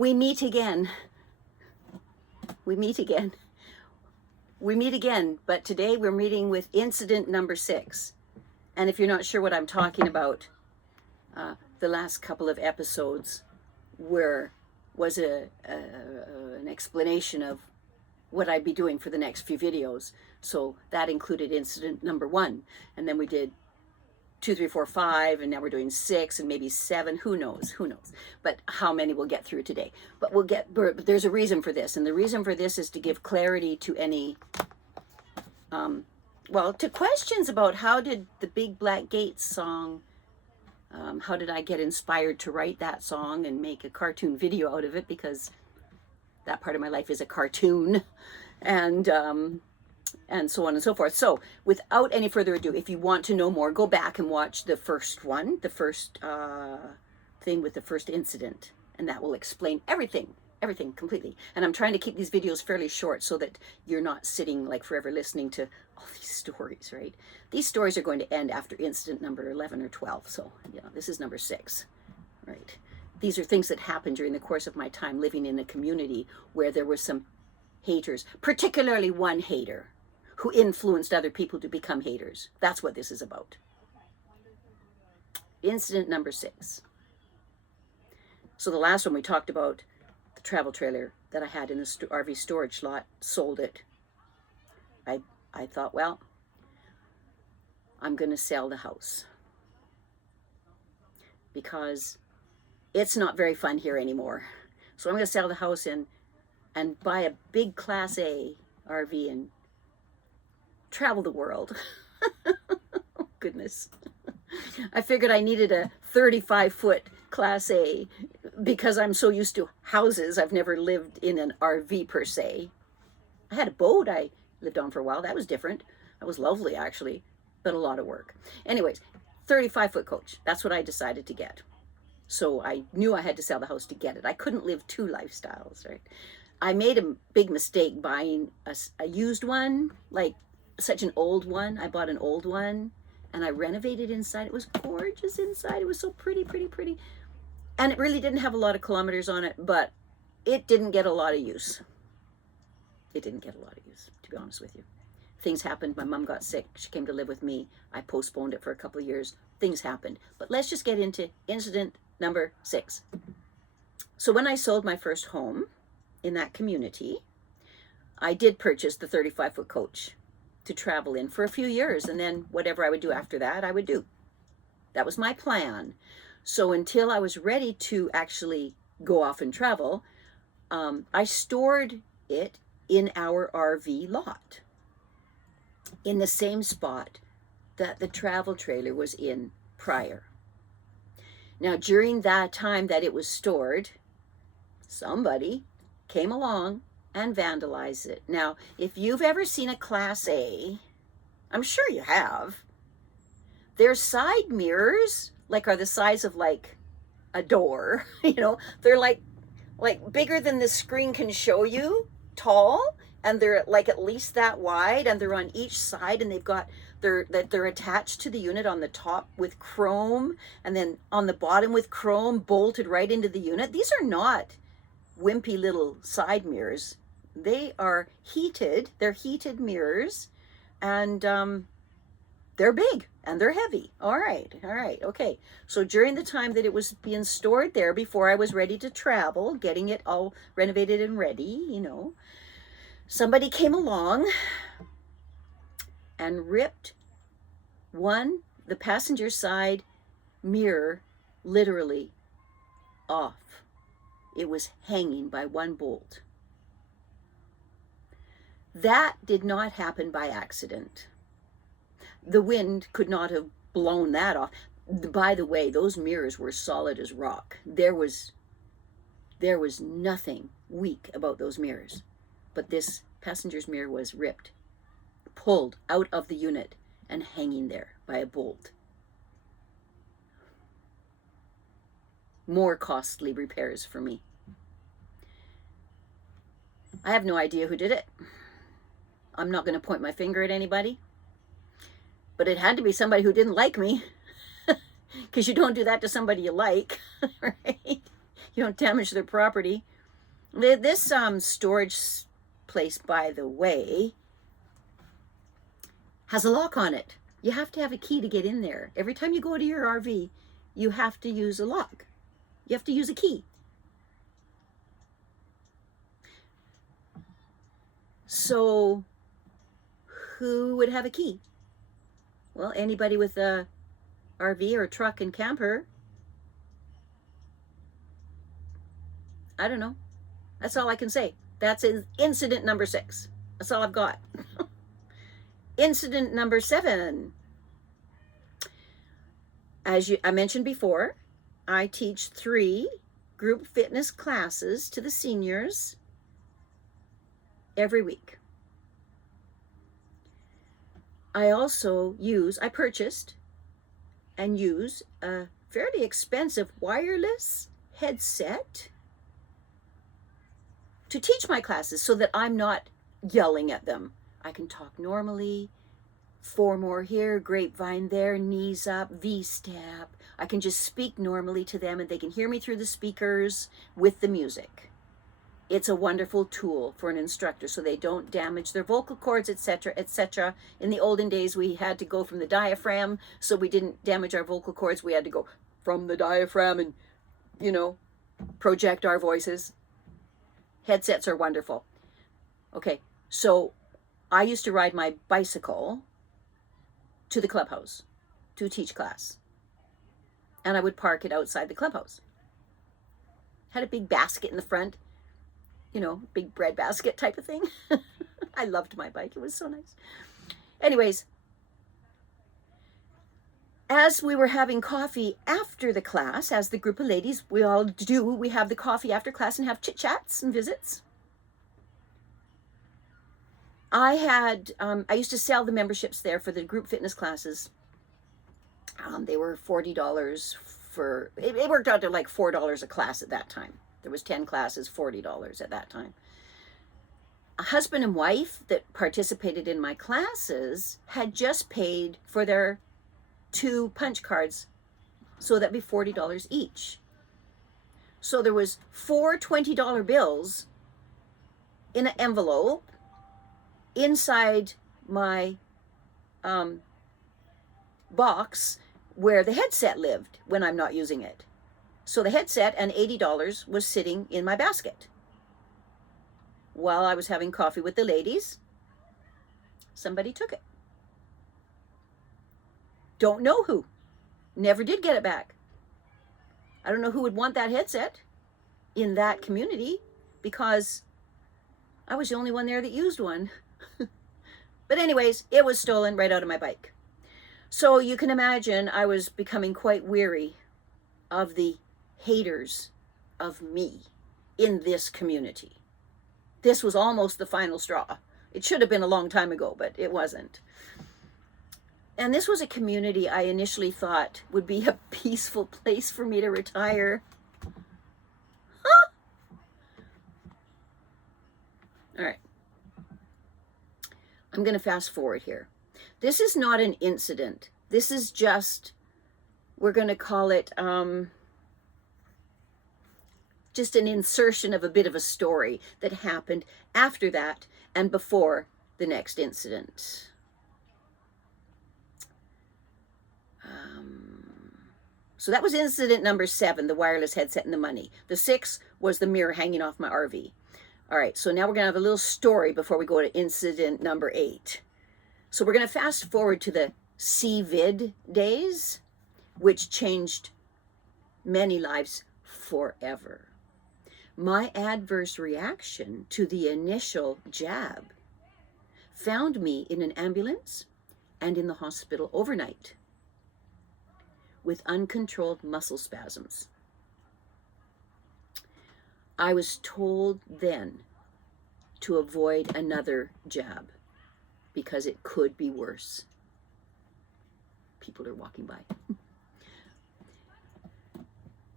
We meet again. We meet again. We meet again, but today we're meeting with incident number 6. And if you're not sure what I'm talking about, the last couple of episodes was an explanation of what I'd be doing for the next few videos. So that included incident number 1. And then we did 2, 3, 4, 5, and now we're doing 6 and maybe 7. Who knows? But how many we'll get through today? But there's a reason for this, and the reason for this is to give clarity to any, to questions about how did the Big Black Gates song, how did I get inspired to write that song and make a cartoon video out of it, because that part of my life is a cartoon, and so on and so forth. So without any further ado, if you want to know more, go back and watch the first one, the first thing with the first incident, and that will explain everything completely. And I'm trying to keep these videos fairly short so that you're not sitting like forever listening to all these stories, right? These stories are going to end after incident number 11 or 12. So, this is number 6, right? These are things that happened during the course of my time living in a community where there were some haters, particularly one hater who influenced other people to become haters. That's what this is about. Incident number 6. So the last one we talked about the travel trailer that I had in the RV storage lot, sold it. I thought, well, I'm going to sell the house because it's not very fun here anymore. So I'm going to sell the house and buy a big Class A RV and travel the world. Oh, goodness. I figured I needed a 35-foot Class A because I'm so used to houses. I've never lived in an RV per se. I had a boat I lived on for a while. That was different. That was lovely, actually, but a lot of work. Anyways, 35-foot coach. That's what I decided to get. So I knew I had to sell the house to get it. I couldn't live 2 lifestyles, right? I made a big mistake buying a used one, like such an old one. I bought an old one and I renovated inside. It was gorgeous inside. It was so pretty. And it really didn't have a lot of kilometers on it, but it didn't get a lot of use. It didn't get a lot of use, to be honest with you. Things happened. My mom got sick. She came to live with me. I postponed it for a couple of years. Things happened. But let's just get into incident number 6. So when I sold my first home in that community, I did purchase the 35-foot coach to travel in for a few years, and then whatever I would do after that, I would do. That was my plan. So until I was ready to actually go off and travel, I stored it in our RV lot, in the same spot that the travel trailer was in prior. Now, during that time that it was stored, somebody came along and vandalized it. Now, if you've ever seen a Class A, I'm sure you have, their side mirrors are the size of like a door. They're like bigger than the screen can show you, tall, and they're like at least that wide, and they're on each side, and they're attached to the unit on the top with chrome, and then on the bottom with chrome bolted right into the unit. These are not wimpy little side mirrors. They are heated. They're heated mirrors, and they're big and they're heavy. All right, okay. So during the time that it was being stored there, before I was ready to travel, getting it all renovated and ready, somebody came along and ripped the passenger side mirror literally off. It was hanging by one bolt. That did not happen by accident. The wind could not have blown that off. By the way, those mirrors were solid as rock. There was nothing weak about those mirrors. But this passenger's mirror was ripped, pulled out of the unit, and hanging there by a bolt. More costly repairs for me. I have no idea who did it. I'm not going to point my finger at anybody. But it had to be somebody who didn't like me. Because you don't do that to somebody you like, right? You don't damage their property. This storage place, by the way, has a lock on it. You have to have a key to get in there. Every time you go to your RV, you have to use a lock. You have to use a key. So who would have a key? Well, anybody with a RV or a truck and camper. I don't know. That's all I can say. That's incident number 6. That's all I've got. Incident number 7. As I mentioned before, I teach 3 group fitness classes to the seniors every week. I purchased and use a fairly expensive wireless headset to teach my classes so that I'm not yelling at them. I can talk normally, 4 more here, grapevine there, knees up, V-step. I can just speak normally to them and they can hear me through the speakers with the music. It's a wonderful tool for an instructor so they don't damage their vocal cords, etc., etc. In the olden days, we had to go from the diaphragm, so we didn't damage our vocal cords. We had to go from the diaphragm and, project our voices. Headsets are wonderful. Okay, so I used to ride my bicycle to the clubhouse to teach class. And I would park it outside the clubhouse. Had a big basket in the front, big bread basket type of thing. I loved my bike. It was so nice. Anyways, as we were having coffee after the class, as the group of ladies, we all do, we have the coffee after class and have chit-chats and visits. I used to sell the memberships there for the group fitness classes. They were $40 it worked out to like $4 a class at that time. There was 10 classes, $40 at that time. A husband and wife that participated in my classes had just paid for their 2 punch cards, so that'd be $40 each. So there was 4 $20 bills in an envelope inside my box where the headset lived when I'm not using it. So the headset and $80 was sitting in my basket. While I was having coffee with the ladies, somebody took it. Don't know who. Never did get it back. I don't know who would want that headset in that community because I was the only one there that used one. But anyways, it was stolen right out of my bike. So you can imagine I was becoming quite weary of the haters of me in this community. This was almost the final straw. It should have been a long time ago, but it wasn't. And this was a community I initially thought would be a peaceful place for me to retire. Huh? All right. I'm going to fast forward here. This is not an incident. This is just, we're going to call it just an insertion of a bit of a story that happened after that and before the next incident. So that was incident number 7, the wireless headset and the money. The 6 was the mirror hanging off my RV. All right, so now we're going to have a little story before we go to incident number 8. So we're going to fast forward to the CVID days, which changed many lives forever. My adverse reaction to the initial jab found me in an ambulance and in the hospital overnight with uncontrolled muscle spasms. I was told then to avoid another jab because it could be worse. People are walking by.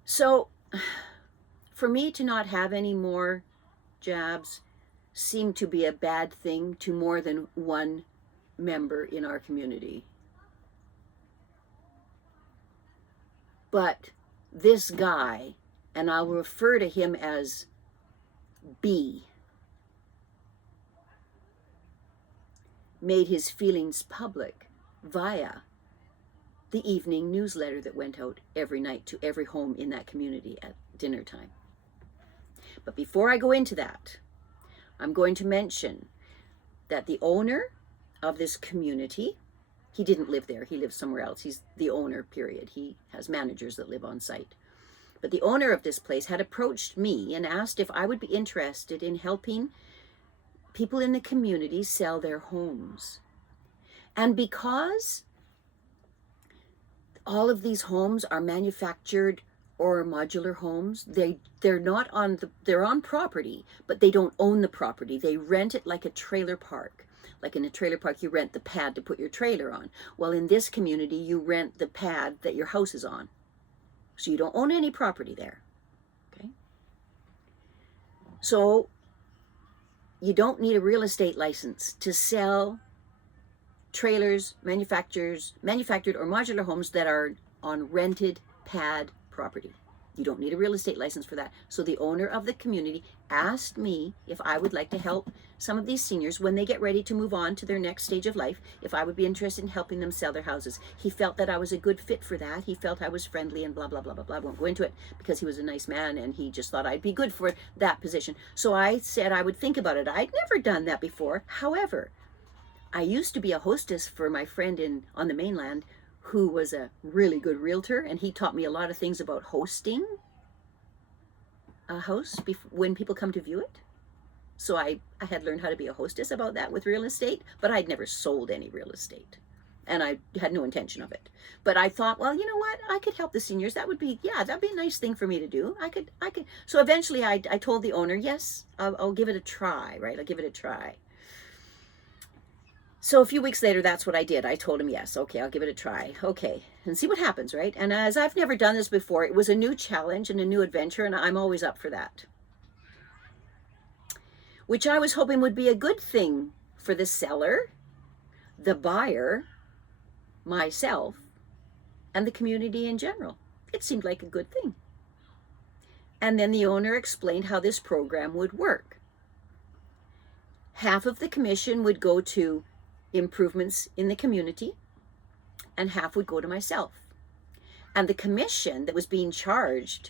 So for me to not have any more jabs seemed to be a bad thing to more than one member in our community. But this guy and I'll refer to him as B, made his feelings public via the evening newsletter that went out every night to every home in that community at dinner time. But before I go into that, I'm going to mention that the owner of this community, he didn't live there, he lives somewhere else. He's the owner, period. He has managers that live on site. But the owner of this place had approached me and asked if I would be interested in helping people in the community sell their homes. And because all of these homes are manufactured or modular homes, they're not on they're on property, but they don't own the property. They rent it like a trailer park. Like in a trailer park, you rent the pad to put your trailer on. Well, in this community, you rent the pad that your house is on. So you don't own any property there. Okay? So you don't need a real estate license to sell trailers, manufactured or modular homes that are on rented pad property. You don't need a real estate license for that. So the owner of the community asked me if I would like to help some of these seniors when they get ready to move on to their next stage of life, if I would be interested in helping them sell their houses. He felt that I was a good fit for that. He felt I was friendly and blah, blah, blah, blah, blah. I won't go into it because he was a nice man and he just thought I'd be good for that position. So I said I would think about it. I'd never done that before. However, I used to be a hostess for my friend on the mainland who was a really good realtor, and he taught me a lot of things about hosting a house when people come to view it. So I had learned how to be a hostess about that with real estate, but I'd never sold any real estate, and I had no intention of it. But I thought, well, you know what? I could help the seniors. That'd be a nice thing for me to do. I could. So eventually I told the owner, yes, I'll give it a try, right? I'll give it a try. So a few weeks later, that's what I did. I told him, yes, okay, I'll give it a try. Okay, and see what happens, right? And as I've never done this before, it was a new challenge and a new adventure, and I'm always up for that. Which I was hoping would be a good thing for the seller, the buyer, myself, and the community in general. It seemed like a good thing. And then the owner explained how this program would work. Half of the commission would go to improvements in the community, and half would go to myself. And the commission that was being charged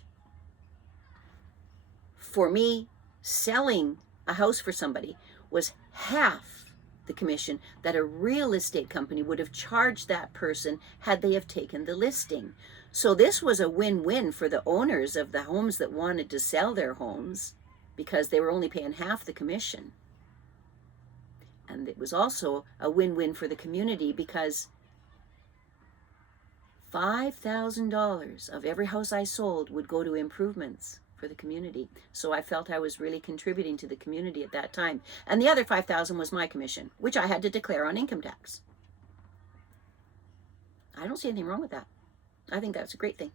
for me selling a house for somebody was half the commission that a real estate company would have charged that person had they have taken the listing. So this was a win-win for the owners of the homes that wanted to sell their homes because they were only paying half the commission. And it was also a win-win for the community because $5,000 of every house I sold would go to improvements for the community. So I felt I was really contributing to the community at that time. And the other $5,000 was my commission, which I had to declare on income tax. I don't see anything wrong with that. I think that's a great thing.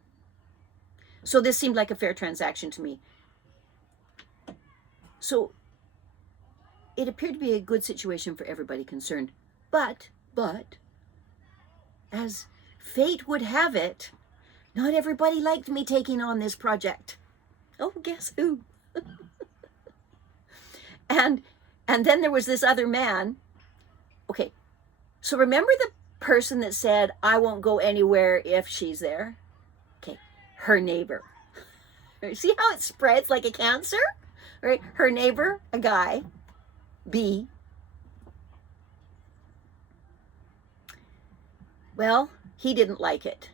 So this seemed like a fair transaction to me. So it appeared to be a good situation for everybody concerned. But, as fate would have it, not everybody liked me taking on this project. Oh, guess who? And then there was this other man. Okay, so remember the person that said, I won't go anywhere if she's there? Okay, her neighbor. See how it spreads like a cancer? Right? Her neighbor, a guy, B. Well, he didn't like it.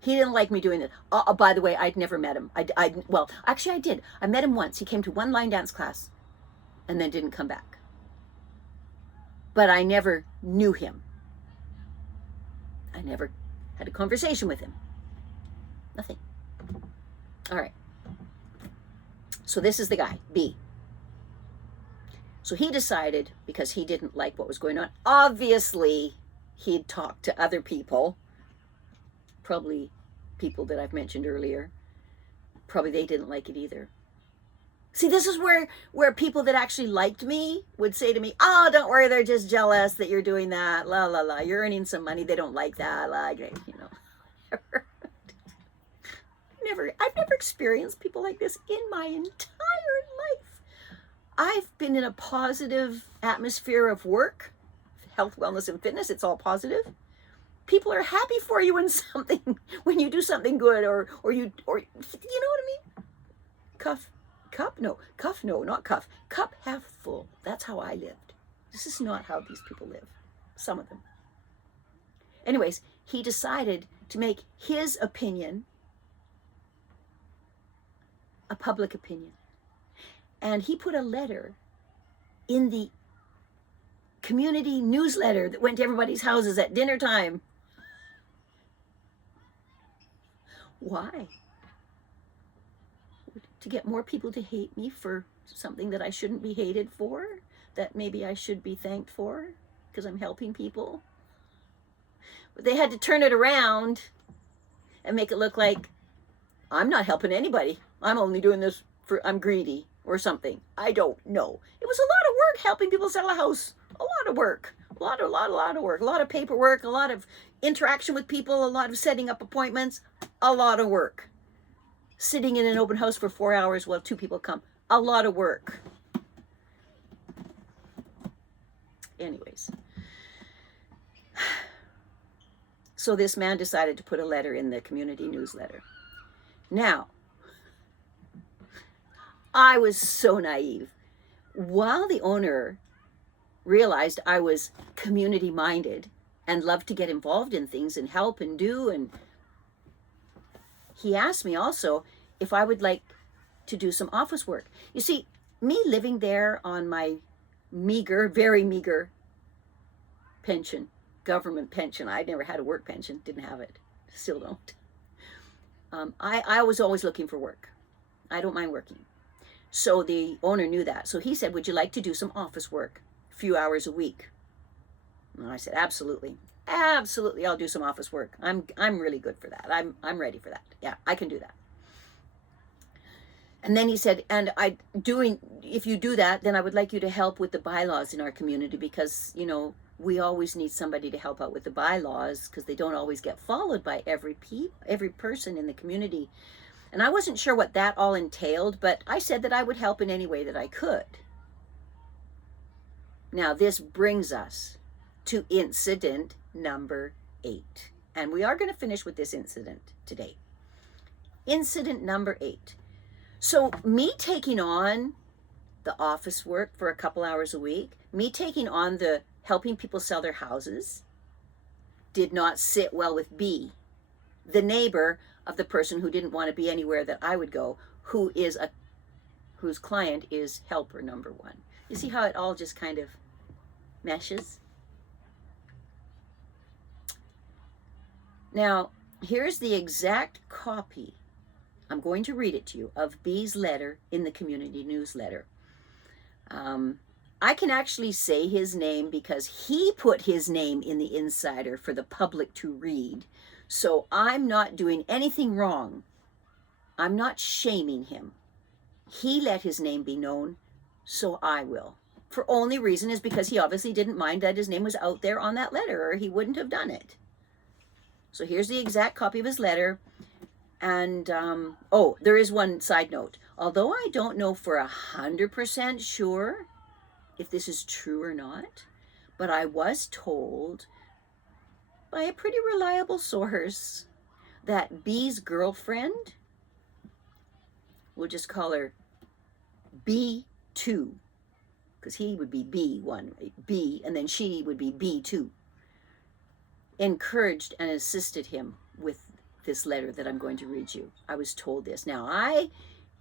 He didn't like me doing it. By the way, I'd never met him. Well, actually I did. I met him once. He came to one line dance class and then didn't come back. But I never knew him. I never had a conversation with him. Nothing. All right. So this is the guy, B. So he decided, because he didn't like what was going on, obviously he'd talked to other people, probably people that I've mentioned earlier. Probably they didn't like it either. See, this is where people that actually liked me would say to me, oh, don't worry, they're just jealous that you're doing that, la, la, la, you're earning some money, they don't like that, la, you know. I've never experienced people like this in my entire life. I've been in a positive atmosphere of work, health, wellness, and fitness. It's all positive. People are happy for you when when you do something good, or you know what I mean? Not cuff. Cup half full. That's how I lived. This is not how these people live. Some of them. Anyways, he decided to make his opinion a public opinion. And he put a letter in the community newsletter that went to everybody's houses at dinner time. Why? To get more people to hate me for something that I shouldn't be hated for, that maybe I should be thanked for because I'm helping people. But they had to turn it around and make it look like I'm not helping anybody. I'm only doing this I'm greedy or something. I don't know. It was a lot of work helping people sell a house. A lot of work. A lot of work. A lot of paperwork. A lot of interaction with people. A lot of setting up appointments. A lot of work. Sitting in an open house for 4 hours while 2 people come. A lot of work. Anyways. So this man decided to put a letter in the community newsletter. Now, I was so naive. While the owner realized I was community minded and loved to get involved in things and help and do, and he asked me also if I would like to do some office work. You see, me living there on my meager, very meager pension, government pension. I never had a work pension, didn't have it, still don't. I was always looking for work. I don't mind working. So the owner knew that. So he said, would you like to do some office work, a few hours a week? And I said, absolutely. Absolutely, I'll do some office work. I'm really good for that. I'm ready for that. Yeah, I can do that. And then he said, and if you do that, then I would like you to help with the bylaws in our community because, you know, we always need somebody to help out with the bylaws because they don't always get followed by every person in the community. And I wasn't sure what that all entailed, but I said that I would help in any way that I could. Now, this brings us to incident number 8. And we are going to finish with this incident today. Incident number 8. So me taking on the office work for a couple hours a week, me taking on the helping people sell their houses, did not sit well with B, the neighbor of the person who didn't want to be anywhere that I would go, whose client is helper number 1. You see how it all just kind of meshes? Now, here's the exact copy. I'm going to read it to you of B's letter in the community newsletter. I can actually say his name because he put his name in the insider for the public to read. So I'm not doing anything wrong. I'm not shaming him. He let his name be known, so I will. For only reason is because he obviously didn't mind that his name was out there on that letter, or he wouldn't have done it. So here's the exact copy of his letter. And, there is one side note. Although I don't know for 100% sure if this is true or not, but I was told by a pretty reliable source that B's girlfriend, we'll just call her B2, because he would be B1, right? B, and then she would be B2, encouraged and assisted him with this letter that I'm going to read you. I was told this. Now, I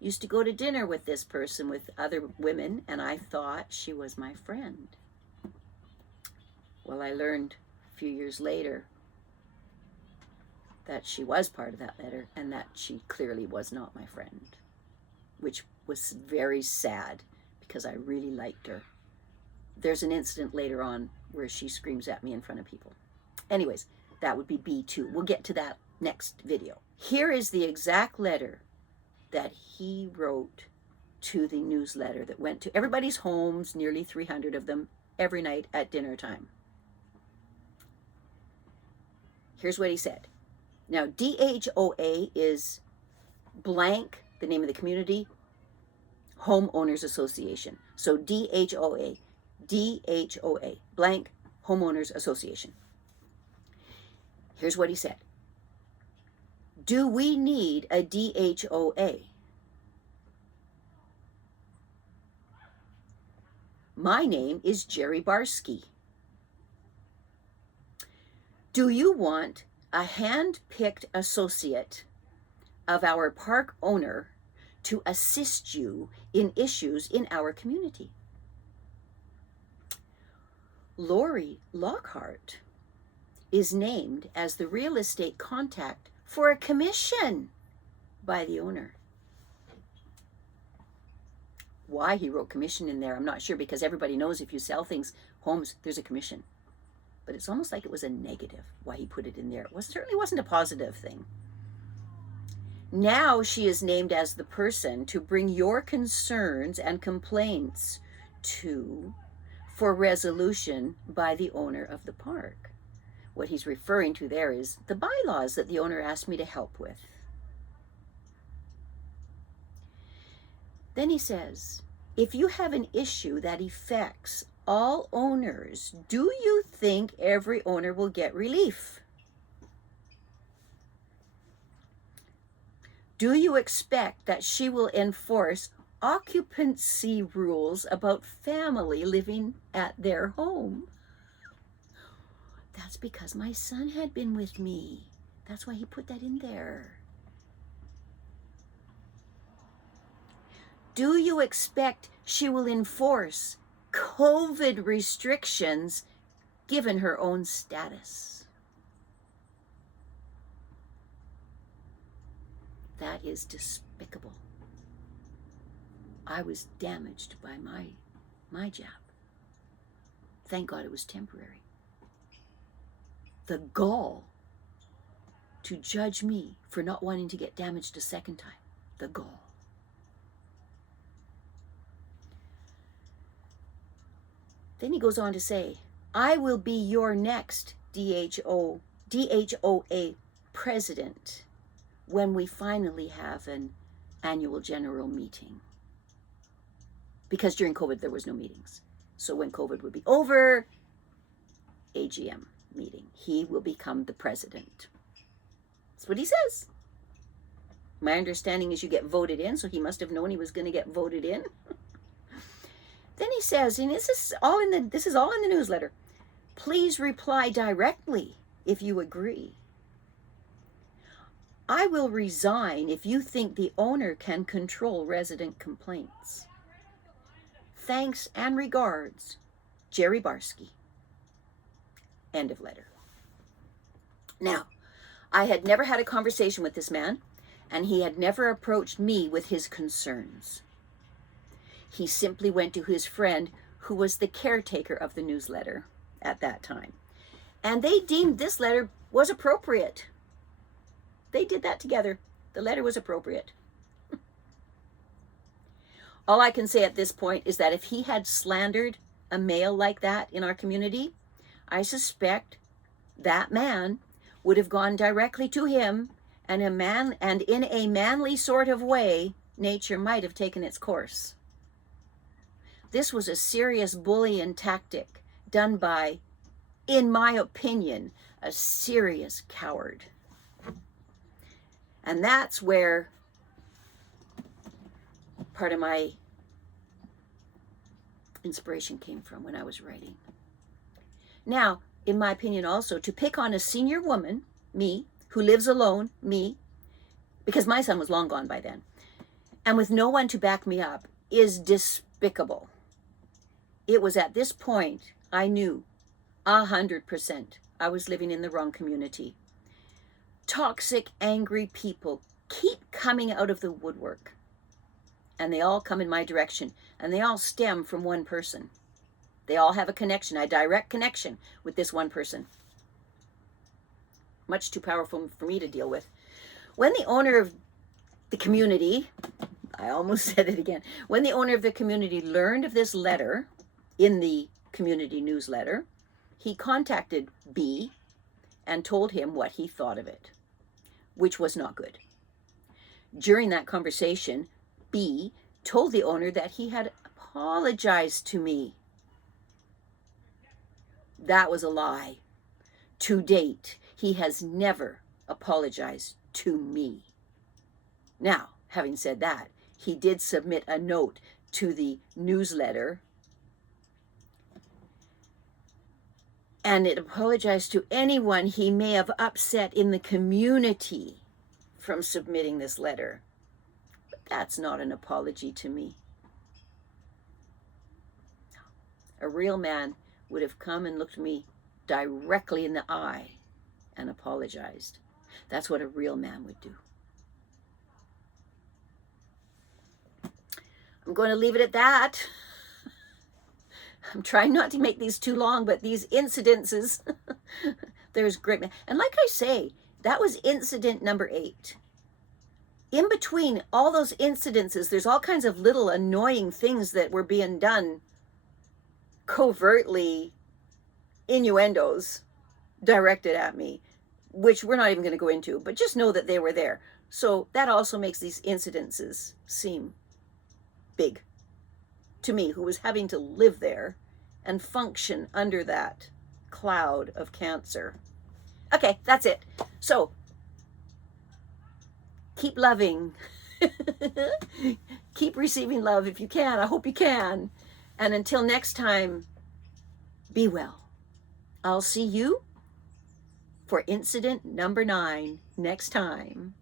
used to go to dinner with this person, with other women, and I thought she was my friend. Well, I learned a few years later that she was part of that letter and that she clearly was not my friend, which was very sad because I really liked her. There's an incident later on where she screams at me in front of people. Anyways, that would be B2. We'll get to that next video. Here is the exact letter that he wrote to the newsletter that went to everybody's homes, nearly 300 of them, every night at dinner time. Here's what he said. Now, DHOA is blank, the name of the community, Homeowners Association. So DHOA, blank, Homeowners Association. Here's what he said. Do we need a DHOA? My name is Jerry Barsky. Do you want a hand-picked associate of our park owner to assist you in issues in our community? Lori Lockhart is named as the real estate contact for a commission by the owner. Why he wrote commission in there, I'm not sure, because everybody knows if you sell things, homes, there's a commission. But it's almost like it was a negative, why he put it in there. It certainly wasn't a positive thing. Now she is named as the person to bring your concerns and complaints to for resolution by the owner of the park. What he's referring to there is the bylaws that the owner asked me to help with. Then he says, if you have an issue that affects all owners, do you think every owner will get relief? Do you expect that she will enforce occupancy rules about family living at their home? That's because my son had been with me. That's why he put that in there. Do you expect she will enforce COVID restrictions given her own status? That is despicable. I was damaged by my jab. Thank God it was temporary. The gall to judge me for not wanting to get damaged a second time. The gall. Then he goes on to say, I will be your next DHOA president when we finally have an annual general meeting. Because during COVID, there was no meetings. So when COVID would be over, AGM meeting, he will become the president. That's what he says. My understanding is you get voted in, so he must have known he was going to get voted in. Then he says, and this is all in the newsletter, please reply directly if you agree. I will resign if you think the owner can control resident complaints. Thanks and regards, Jerry Barsky. End of letter. Now, I had never had a conversation with this man, and he had never approached me with his concerns. He simply went to his friend, who was the caretaker of the newsletter at that time. And they deemed this letter was appropriate. They did that together. The letter was appropriate. All I can say at this point is that if he had slandered a male like that in our community, I suspect that man would have gone directly to him, and in a manly sort of way, nature might have taken its course. This was a serious bullying tactic done by, in my opinion, a serious coward. And that's where part of my inspiration came from when I was writing. Now, in my opinion also, to pick on a senior woman, me, who lives alone, me, because my son was long gone by then, and with no one to back me up, is despicable. It was at this point I knew 100% I was living in the wrong community. Toxic, angry people keep coming out of the woodwork, and they all come in my direction, and they all stem from one person. They all have a connection, a direct connection with this one person. Much too powerful for me to deal with. When the owner of the community, I almost said it again, when the owner of the community learned of this letter in the community newsletter, he contacted B and told him what he thought of it, which was not good. During that conversation, B told the owner that he had apologized to me. That was a lie. To date, he has never apologized to me. Now, having said that, he did submit a note to the newsletter, and it apologized to anyone he may have upset in the community from submitting this letter. But that's not an apology to me. A real man would have come and looked me directly in the eye and apologized. That's what a real man would do. I'm going to leave it at that. I'm trying not to make these too long, but these incidences, there's great. And like I say, that was incident number 8. In between all those incidences, there's all kinds of little annoying things that were being done covertly, innuendos directed at me, which we're not even going to go into, but just know that they were there. So that also makes these incidences seem big to me, who was having to live there and function under that cloud of cancer. Okay, that's it. So keep loving. Keep receiving love if you can. I hope you can. And until next time, be well. I'll see you for incident number 9 next time.